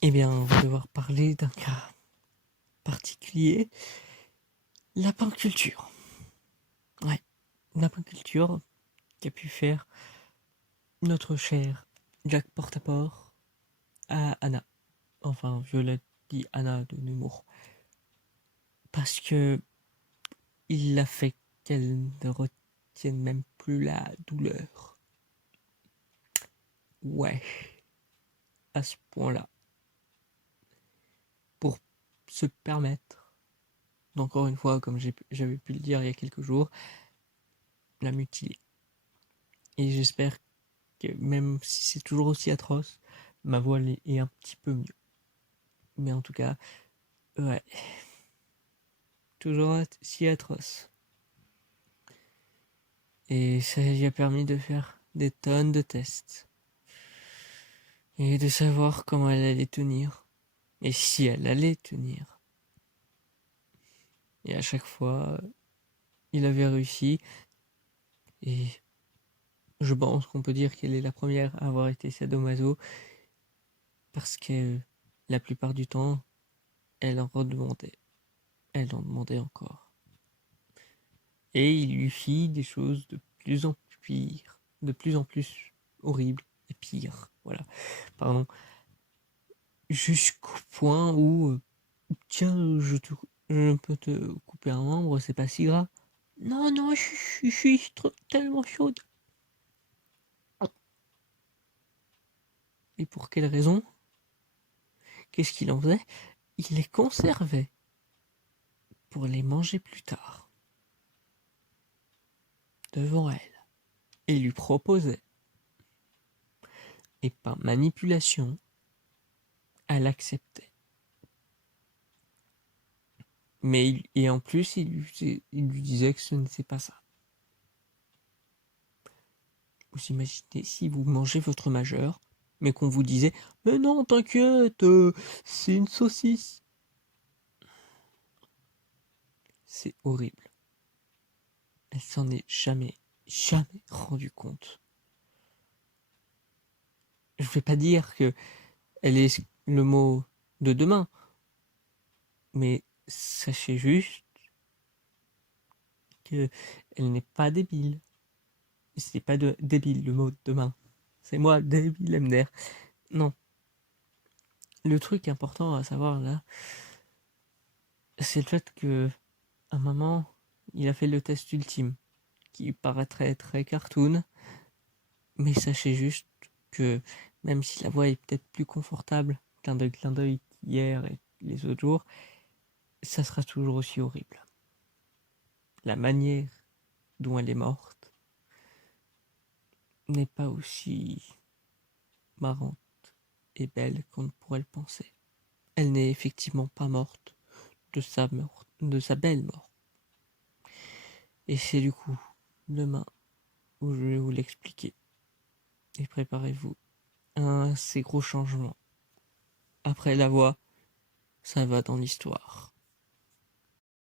Eh bien, on va devoir parler d'un cas particulier, la culture. Ouais, la culture qu'a pu faire notre cher Jack Portaport à Anna. Enfin, Violette dit Anna de Nemours. Parce que il l'a fait qu'elle ne retienne même plus la douleur. Ouais, à ce point-là. Pour se permettre, encore une fois, comme j'avais pu le dire il y a quelques jours, la mutiler. Et j'espère que même si c'est toujours aussi atroce, ma voix est un petit peu mieux. Mais en tout cas, ouais, toujours si atroce. Et ça lui a permis de faire des tonnes de tests. Et de savoir comment elle allait tenir. Et si elle allait tenir. Et à chaque fois, il avait réussi. Et je pense qu'on peut dire qu'elle est la première à avoir été sadomaso. Parce que la plupart du temps, elle en redemandait. Elle en demandait encore. Et il lui fit des choses de plus en plus pires, de plus en plus horribles et pires. Voilà, pardon. Jusqu'au point où, tiens, je peux te couper un membre, c'est pas si grave. Non, non, je suis tellement chaude. Et pour quelle raison? Qu'est-ce qu'il en faisait? Il les conservait pour les manger plus tard, devant elle, et lui proposait. Et par manipulation, elle acceptait. Et en plus, il lui disait que ce n'était pas ça. Vous imaginez si vous mangez votre majeur, mais qu'on vous disait « Mais non, t'inquiète, c'est une saucisse !» C'est horrible. Elle s'en est jamais rendu compte. Je ne vais pas dire que elle est le mot de demain, mais sachez juste qu'elle n'est pas débile. C'est pas débile le mot de demain. C'est moi, débile MDR. Non. Le truc important à savoir là, c'est le fait que à un moment, il a fait le test ultime, qui paraîtrait très cartoon, mais sachez juste que même si la voix est peut-être plus confortable clin d'œil qu'hier et les autres jours, ça sera toujours aussi horrible. La manière dont elle est morte n'est pas aussi marrante et belle qu'on pourrait le penser. Elle n'est effectivement pas morte de sa belle mort. Et c'est du coup demain où je vais vous l'expliquer. Et préparez-vous à un assez gros changement. Après la voix, ça va dans l'histoire.